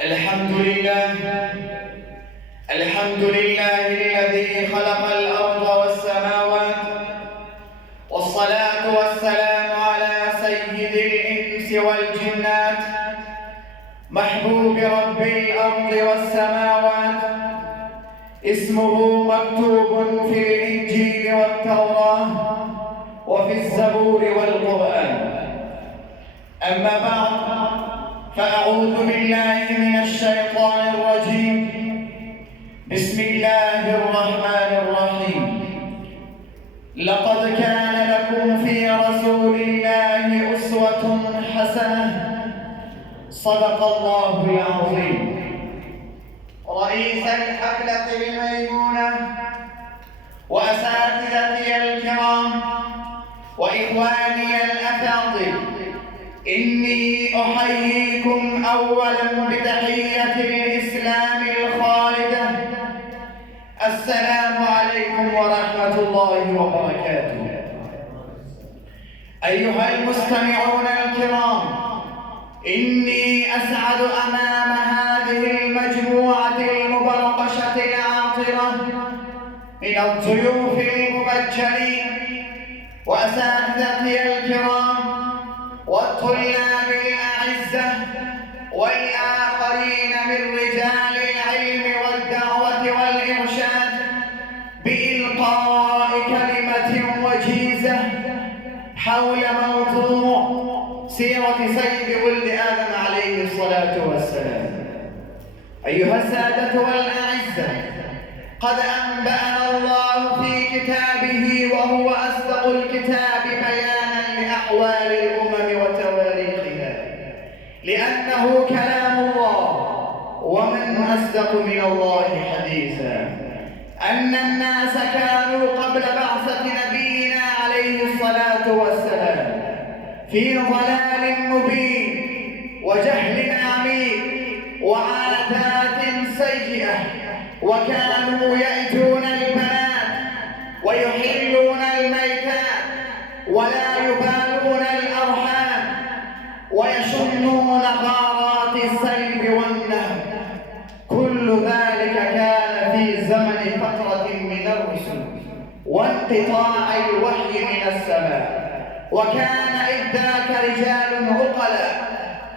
الحمد لله الذي خلق الأرض والسماوات، والصلاة والسلام على سيد الإنس والجنات، محبوب رب الأرض والسماوات، اسمه مكتوب في الإنجيل والتوراة وفي الزبور والقرآن. أما بعد، فأعوذ بالله من الشيطان الرجيم. بسم الله الرحمن الرحيم. لقد كان لكم في رسول الله أسوة حسنة. صدق الله العظيم. رئيس الحفلة الميمونة، وأساتذتي الكرام، وإخواني الأفاضل، إني أحييكم أولاً بتحية الإسلام الخالدة. السلام عليكم ورحمة الله وبركاته. أيها المستمعون الكرام، إني أسعد أمام هذه المجموعة المبرقشة العاطرة من الضيوف المبجلين وأساتذتي الكرام والطلاب الأعزة والآخرين من رجال العلم والدعوة والإرشاد، بإلقاء كلمة وجيزة حول موضوع سيرة سيد ولد آدم عليه الصلاة والسلام. أيها السادة والأعزة، قد أنبأنا الله في كتابه وهو أصدق الكتاب بيانا لأحوال الأمم وتواريخها، لأنه كلام الله، ومن أصدق من الله حديثا، أن الناس كانوا قبل بعثة نبينا عليه الصلاة والسلام في ضلال مبين وجهل عميق وعادات سيئة، وكانوا يأتون البنات ويحلون الميتات ولا يبالون الأرحام ويشنون غارات السلب والنهب. كل ذلك كان في زمن فترة من الرسل وانقطاع الوحي من السماء، وكان إذ ذاك رجال عقلاء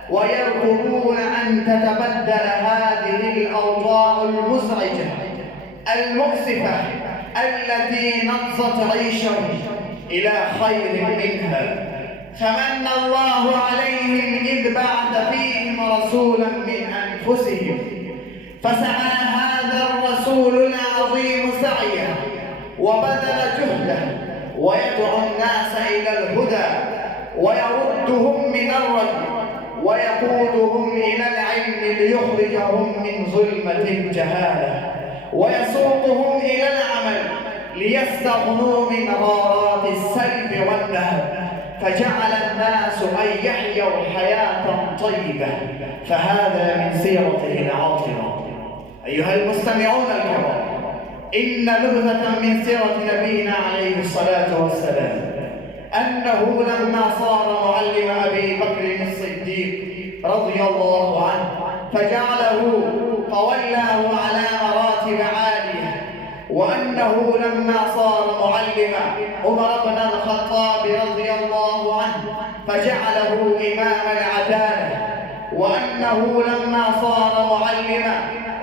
ويرغبون أن تتبدل هذه الأوضاع المزعجة المؤسفة التي نقصت عيشهم إلى خير منها. فمن الله عليهم إذ بعث فيهم رسولا من أنفسهم، فسعى هذا الرسول العظيم سعيه وبذل جهده، ويدعو الناس إلى الهدى ويردهم من الرد ويقودهم إلى العلم ليخرجهم من ظلمة الجهالة ويسوقهم إلى العمل ليستغنوا من غارات السلب والنهب، فجعل الناس أن يحيوا حياة طيبة. فهذا من سيرته العاطرة. أيها المستمعون الكرام، إن نبذة من سيرة نبينا عليه الصلاة والسلام أنه لما صار معلم أبي بكر الصديق رضي الله عنه فولاه على مراتب عالية، وأنه لما صار معلم عمر بن الخطاب رضي الله عنه فجعله إمام العدالة، وأنه لما صار معلم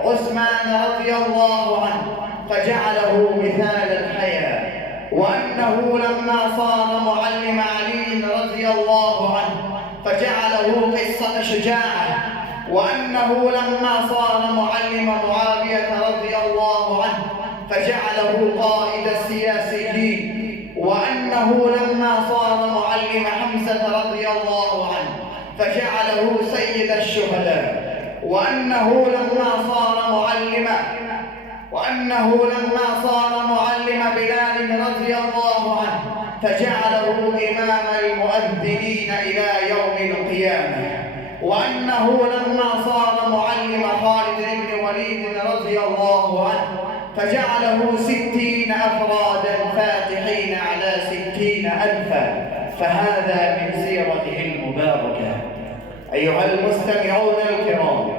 عثمان رضي الله عنه فجعله مثال الحياة، وأنه لما صار معلم علي رضي الله عنه فجعله قصة شجاعة، وأنه لما صار معلم معاوية رضي الله عنه فجعله قائد السياسيين، وأنه لما صار معلم حمزة رضي الله عنه فجعله سيد الشهداء، وأنه لما صار معلم بلال رضي الله عنه فجعله إمام المؤذنين إلى يوم القيامة، وأنه لما صار معلم خالد بن وليد رضي الله عنه فجعله 60 أفرادا فاتحين على 60 ألفا. فهذا من سيرته المباركة. أيها المستمعون الكرام،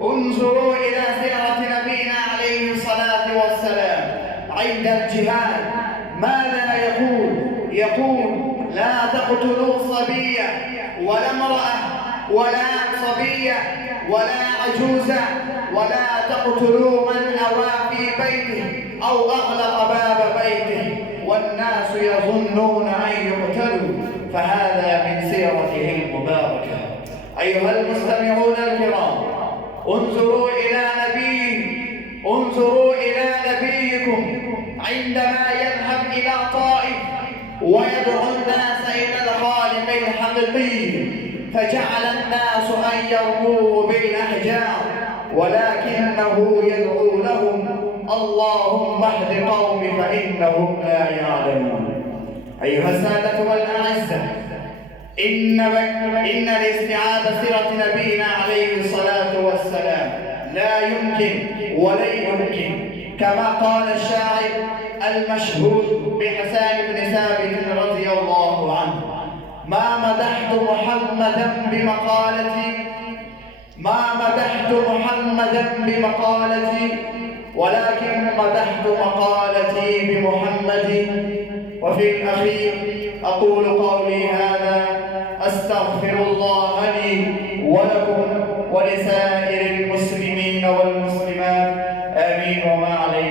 انظروا إلى سيرة نبينا عليه الصلاة والسلام عند الجهاد. ماذا يقول لا تقتلوا صبيا ولا امرأة ولا صبية ولا عجوزة، ولا تقتلوا من أوى في بيته أو أغلق باب بيته والناس يظنون أن يقتلوا، فهذا من سيرته المباركة. أيها المستمعون الكرام، انظروا إلى نبيكم عندما يذهب إلى طائف ويدعو الناس إلى الخالق الحقيقي، فجعل الناس أن يرموه بالأحجار، ولكنه يدعو لهم: اللهم اهد قومي فإنهم لا يعلمون. أيها السادة والأعزة، إن لاستيعاب سيرة نبينا عليه الصلاة والسلام لا يمكن ولن يمكن، كما قال الشاعر المشهور بحسان بن ثابت رضي الله عنه: ما مدحت محمدا بمقالتي ولكن مدحت مقالتي بمحمد. وفي الأخير أقول قولي هذا، أستغفر الله لي ولكم ولسائر المسلمين والمسلمات، آمين. وما عليكم.